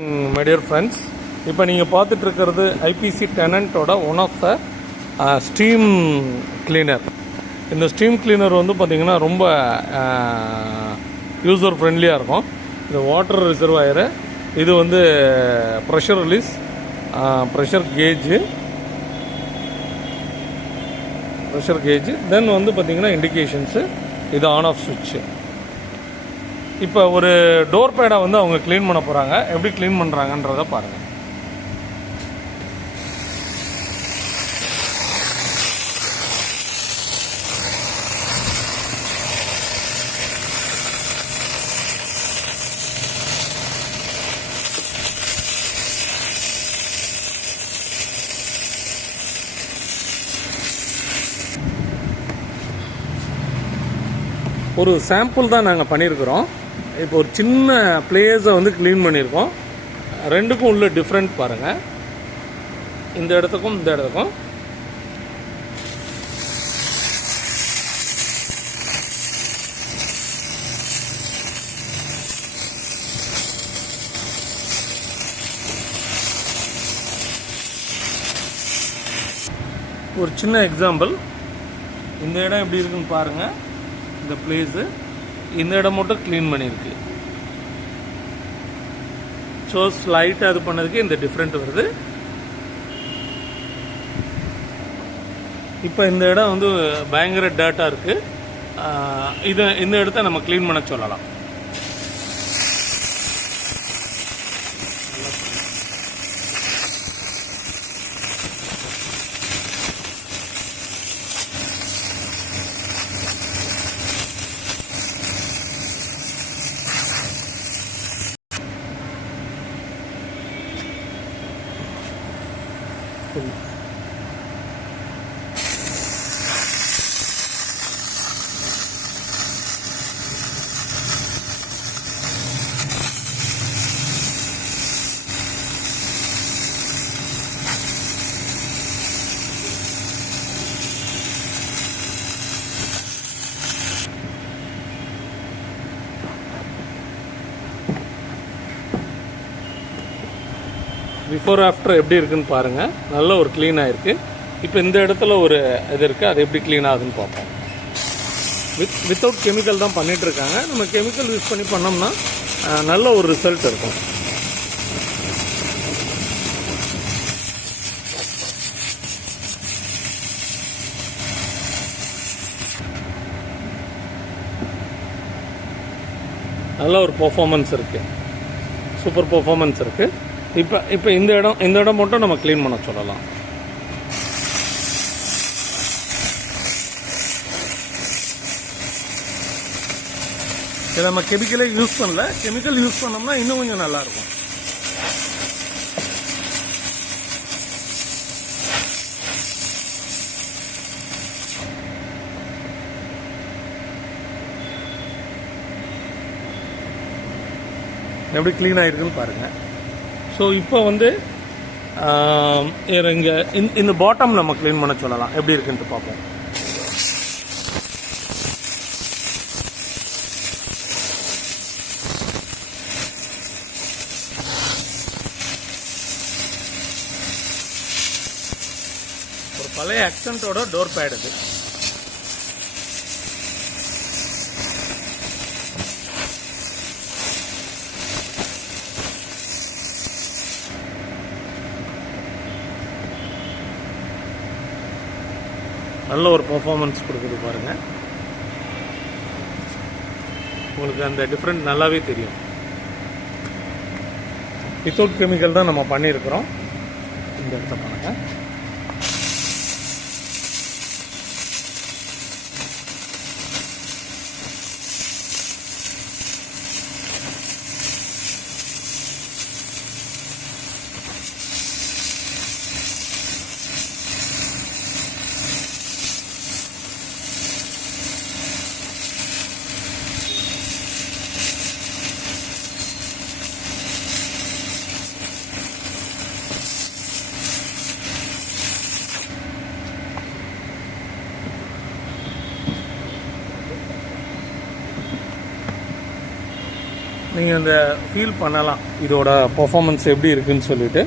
My dear friends, இப்போ நீங்கள் பார்த்துட்டு இருக்கிறது ஐபிசி டெனண்ட்டோட one of the steam cleaner. இந்த ஸ்டீம் கிளீனர் வந்து பார்த்திங்கன்னா ரொம்ப யூசர் ஃப்ரெண்ட்லியாக இருக்கும். இந்த வாட்டர் ரிசர்வாயரு, இது வந்து ப்ரெஷர் ரிலீஸ், ப்ரெஷர் கேஜ், தென் வந்து பார்த்திங்கன்னா இண்டிகேஷன்ஸு, இது ஆன் ஆஃப் சுவிட்சு. இப்போ ஒரு டோர் பேடை வந்து அவங்க க்ளீன் பண்ண போகிறாங்க. எப்படி க்ளீன் பண்ணுறாங்கன்றதை பாருங்கள். ஒரு சாம்பிள் தான் நாங்கள் பண்ணியிருக்கிறோம். இப்போ ஒரு சின்ன பிளேஸை வந்து க்ளீன் பண்ணியிருக்கோம். ரெண்டுக்கும் உள்ள டிஃப்ரெண்ட் பாருங்கள். இந்த இடத்துக்கும் இந்த இடத்துக்கும் ஒரு சின்ன எக்ஸாம்பிள். இந்த இடம் எப்படி இருக்குன்னு பாருங்கள். இந்த பிளேஸு, இந்த இடம் மட்டும் க்ளீன் பண்ணியிருக்கு. ஸோ ஸ்லைட்டாக அது பண்ணதுக்கு இந்த டிஃப்ரெண்ட் வருது. இப்போ இந்த இடம் வந்து பயங்கர டேட்டாக இருக்குது. இந்த இடத்த நம்ம க்ளீன் பண்ண சொல்லலாம். பிஃபோர் ஆஃப்டர் எப்படி இருக்குன்னு பாருங்கள். நல்ல ஒரு க்ளீன் ஆகிருக்கு. இப்போ இந்த இடத்துல ஒரு இது இருக்குது, அது எப்படி க்ளீன் ஆகுதுன்னு பார்ப்போம். வித்தவுட் கெமிக்கல் தான் பண்ணிகிட்ருக்காங்க. நம்ம கெமிக்கல் யூஸ் பண்ணி பண்ணோம்னா நல்ல ஒரு ரிசல்ட் இருக்கும். நல்ல ஒரு பர்ஃபார்மன்ஸ் இருக்குது, சூப்பர் பர்ஃபார்மன்ஸ் இருக்குது. இப்போ இந்த இடம் மட்டும் நம்ம க்ளீன் பண்ண சொல்லலாம். இதை நம்ம கெமிக்கலே யூஸ் பண்ணல. கெமிக்கல் யூஸ் பண்ணோம்னா இன்னும் கொஞ்சம் நல்லாயிருக்கும். எப்படி க்ளீன் ஆகிருக்குன்னு பாருங்கள். ஸோ இப்போ வந்து இங்கே இந்த பாட்டம் நம்ம க்ளீன் பண்ண சொல்லலாம். எப்படி இருக்குன்ட்டு பார்ப்போம். ஒரு பழைய ஆக்சென்ட்டோட டோர் பேட் இது. நல்ல ஒரு பர்ஃபார்மன்ஸ் கொடுக்குது பாருங்கள். உங்களுக்கு அந்த டிஃப்ரெண்ட் நல்லாவே தெரியும். வித்தவுட் கெமிக்கல் தான் நம்ம பண்ணியிருக்கிறோம். இந்த இடத்த பாருங்கள். நீங்கள் இந்த ஃபீல் பண்ணலாம் இதோட பர்ஃபார்மன்ஸ் எப்படி இருக்குன்னு சொல்லிட்டு.